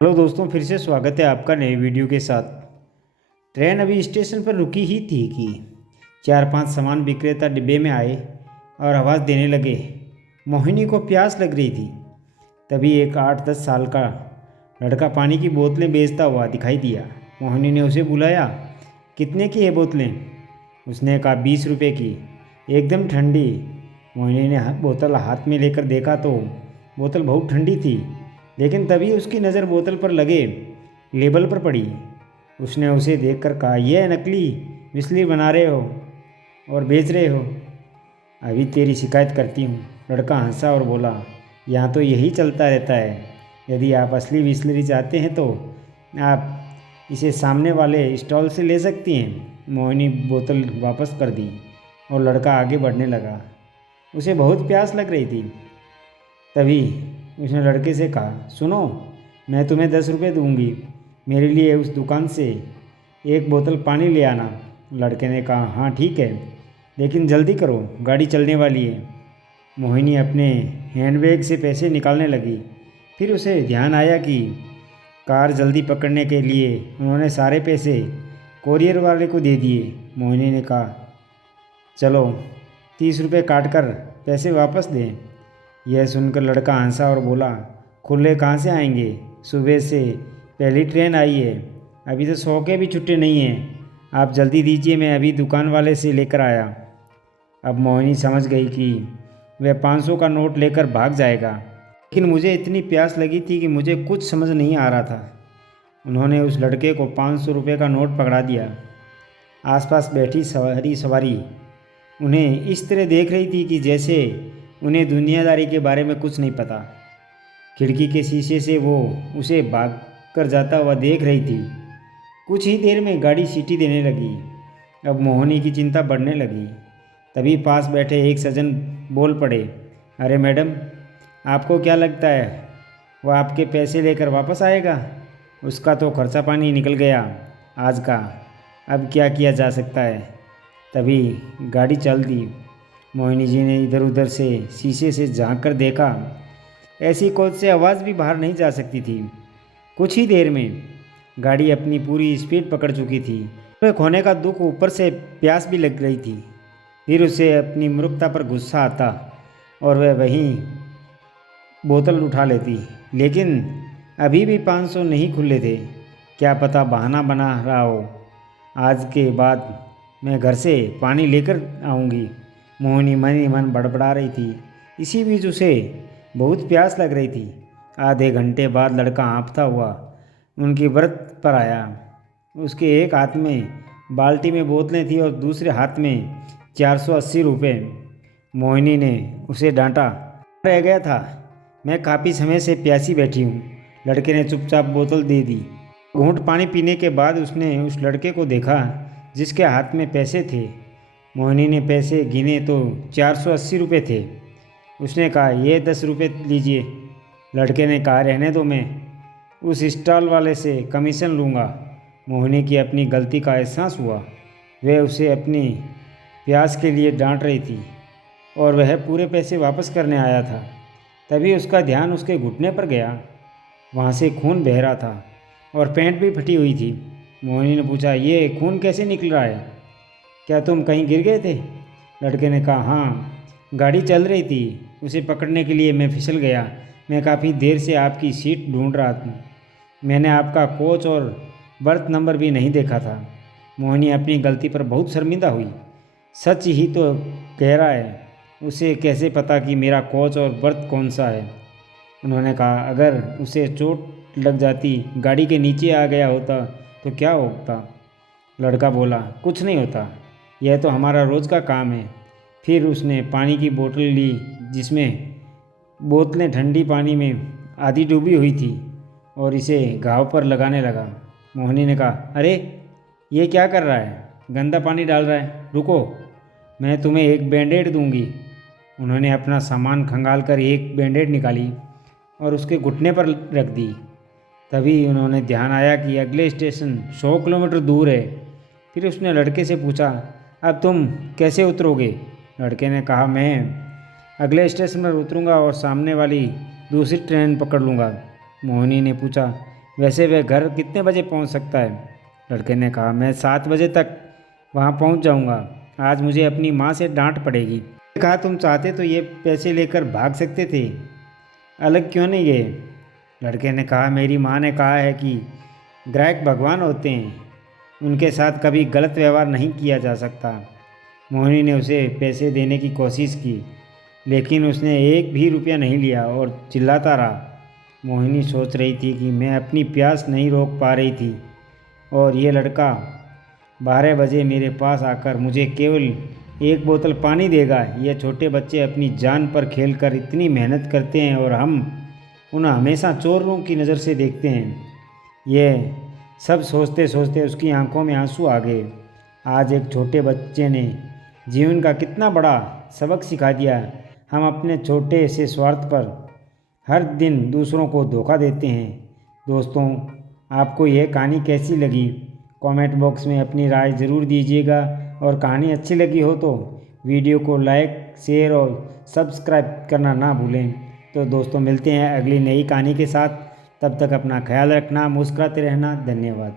Hello दोस्तों, फिर से स्वागत है आपका नए वीडियो के साथ। ट्रेन अभी स्टेशन पर रुकी ही थी कि चार पांच सामान विक्रेता डिब्बे में आए और आवाज़ देने लगे। मोहिनी को प्यास लग रही थी। तभी एक 8-10 साल का लड़का पानी की बोतलें बेचता हुआ दिखाई दिया। मोहिनी ने उसे बुलाया। कितने की है बोतलें? उसने कहा 20 रुपये की, एकदम ठंडी। मोहिनी ने बोतल हाथ में लेकर देखा तो बोतल बहुत ठंडी थी, लेकिन तभी उसकी नज़र बोतल पर लगे लेबल पर पड़ी। उसने उसे देखकर कहा, यह नकली बिस्लरी बना रहे हो और बेच रहे हो। अभी तेरी शिकायत करती हूँ। लड़का हंसा और बोला, यहाँ तो यही चलता रहता है। यदि आप असली बिस्लरी चाहते हैं तो आप इसे सामने वाले स्टॉल से ले सकती हैं। मोहिनी बोतल वापस कर दी और लड़का आगे बढ़ने लगा। उसे बहुत प्यास लग रही थी। तभी उसने लड़के से कहा, सुनो, मैं तुम्हें 10 रुपये दूंगी, मेरे लिए उस दुकान से एक बोतल पानी ले आना। लड़के ने कहा, हाँ ठीक है, लेकिन जल्दी करो, गाड़ी चलने वाली है। मोहिनी अपने हैंडबैग से पैसे निकालने लगी। फिर उसे ध्यान आया कि कार जल्दी पकड़ने के लिए उन्होंने सारे पैसे कोरियर वाले को दे दिए। मोहिनी ने कहा, चलो 30 रुपये काट कर पैसे वापस दें। यह सुनकर लड़का हंसा और बोला, खुले कहाँ से आएंगे? सुबह से पहली ट्रेन आई है, अभी तो 100 के भी छुट्टे नहीं हैं। आप जल्दी दीजिए, मैं अभी दुकान वाले से लेकर आया। अब मोहिनी समझ गई कि वह 500 का नोट लेकर भाग जाएगा, लेकिन मुझे इतनी प्यास लगी थी कि मुझे कुछ समझ नहीं आ रहा था। उन्होंने उस लड़के को 500 रुपये का नोट पकड़ा दिया। आसपास बैठी सवारी सवारी उन्हें इस तरह देख रही थी कि जैसे उन्हें दुनियादारी के बारे में कुछ नहीं पता। खिड़की के शीशे से वो उसे भाग कर जाता हुआ देख रही थी। कुछ ही देर में गाड़ी सीटी देने लगी। अब मोहिनी की चिंता बढ़ने लगी। तभी पास बैठे एक सज्जन बोल पड़े, अरे मैडम, आपको क्या लगता है वह आपके पैसे लेकर वापस आएगा? उसका तो खर्चा पानी निकल गया आज का, अब क्या किया जा सकता है। तभी गाड़ी चल दी। मोहिनी जी ने इधर उधर से शीशे से झांक कर देखा। ऐसी कोच से आवाज़ भी बाहर नहीं जा सकती थी। कुछ ही देर में गाड़ी अपनी पूरी स्पीड पकड़ चुकी थी। वह खोने का दुख, ऊपर से प्यास भी लग रही थी। फिर उसे अपनी मूर्खता पर गुस्सा आता और वह वहीं बोतल उठा लेती, लेकिन अभी भी 500 नहीं खुले थे। क्या पता बहाना बना रहा हो। आज के बाद मैं घर से पानी लेकर आऊँगी। मोहिनी मन ही मन बड़बड़ा रही थी। इसी बीच उसे बहुत प्यास लग रही थी। आधे घंटे बाद लड़का हाँफता हुआ उनकी व्रत पर आया। उसके एक हाथ में बाल्टी में बोतलें थी और दूसरे हाथ में 480 रुपये। मोहिनी ने उसे डांटा, रह गया था, मैं काफ़ी समय से प्यासी बैठी हूँ। लड़के ने चुपचाप बोतल दे दी। घूंट पानी पीने के बाद उसने उस लड़के को देखा जिसके हाथ में पैसे थे। मोहिनी ने पैसे गिने तो 480 रुपये थे। उसने कहा, ये 10 रुपये लीजिए। लड़के ने कहा, रहने दो, मैं उस स्टॉल वाले से कमीशन लूँगा। मोहिनी की अपनी गलती का एहसास हुआ। वह उसे अपनी प्यास के लिए डांट रही थी और वह पूरे पैसे वापस करने आया था। तभी उसका ध्यान उसके घुटने पर गया। वहाँ से खून बह रहा था और पैंट भी फटी हुई थी। मोहिनी ने पूछा, ये खून कैसे निकल रहा है? क्या तुम कहीं गिर गए थे? लड़के ने कहा, हाँ, गाड़ी चल रही थी, उसे पकड़ने के लिए मैं फिसल गया। मैं काफ़ी देर से आपकी सीट ढूंढ रहा था। मैंने आपका कोच और बर्थ नंबर भी नहीं देखा था। मोहिनी अपनी गलती पर बहुत शर्मिंदा हुई। सच ही तो कह रहा है, उसे कैसे पता कि मेरा कोच और बर्थ कौन सा है? उन्होंने कहा, अगर उसे चोट लग जाती, गाड़ी के नीचे आ गया होता तो क्या होता? लड़का बोला, कुछ नहीं होता, यह तो हमारा रोज़ का काम है। फिर उसने पानी की बोतल ली जिसमें बोतलें ठंडी पानी में आधी डूबी हुई थी और इसे घाव पर लगाने लगा। मोहिनी ने कहा, अरे ये क्या कर रहा है? गंदा पानी डाल रहा है, रुको, मैं तुम्हें एक बैंडेड दूंगी। उन्होंने अपना सामान खंगाल कर एक बैंडेड निकाली और उसके घुटने पर रख दी। तभी उन्होंने ध्यान आया कि अगले स्टेशन 100 किलोमीटर दूर है। फिर उसने लड़के से पूछा, अब तुम कैसे उतरोगे? लड़के ने कहा, मैं अगले स्टेशन पर उतरूंगा और सामने वाली दूसरी ट्रेन पकड़ लूँगा। मोहिनी ने पूछा, वैसे वह घर कितने बजे पहुंच सकता है? लड़के ने कहा, मैं 7 बजे तक वहां पहुंच जाऊंगा। आज मुझे अपनी माँ से डांट पड़ेगी। कहा, तुम चाहते तो ये पैसे लेकर भाग सकते थे, अलग क्यों नहीं गए? लड़के ने कहा, मेरी माँ ने कहा है कि ग्राहक भगवान होते हैं, उनके साथ कभी गलत व्यवहार नहीं किया जा सकता। मोहिनी ने उसे पैसे देने की कोशिश की, लेकिन उसने एक भी रुपया नहीं लिया और चिल्लाता रहा। मोहिनी सोच रही थी कि मैं अपनी प्यास नहीं रोक पा रही थी और ये लड़का 12 बजे मेरे पास आकर मुझे केवल एक बोतल पानी देगा। ये छोटे बच्चे अपनी जान पर खेलकर इतनी मेहनत करते हैं और हम उन्हें हमेशा चोरों की नज़र से देखते हैं। यह सब सोचते सोचते उसकी आंखों में आंसू आ गए। आज एक छोटे बच्चे ने जीवन का कितना बड़ा सबक सिखा दिया। हम अपने छोटे से स्वार्थ पर हर दिन दूसरों को धोखा देते हैं। दोस्तों, आपको यह कहानी कैसी लगी? कमेंट बॉक्स में अपनी राय ज़रूर दीजिएगा और कहानी अच्छी लगी हो तो वीडियो को लाइक, शेयर और सब्सक्राइब करना ना भूलें। तो दोस्तों, मिलते हैं अगली नई कहानी के साथ। तब तक अपना ख्याल रखना, मुस्कुराते रहना। धन्यवाद।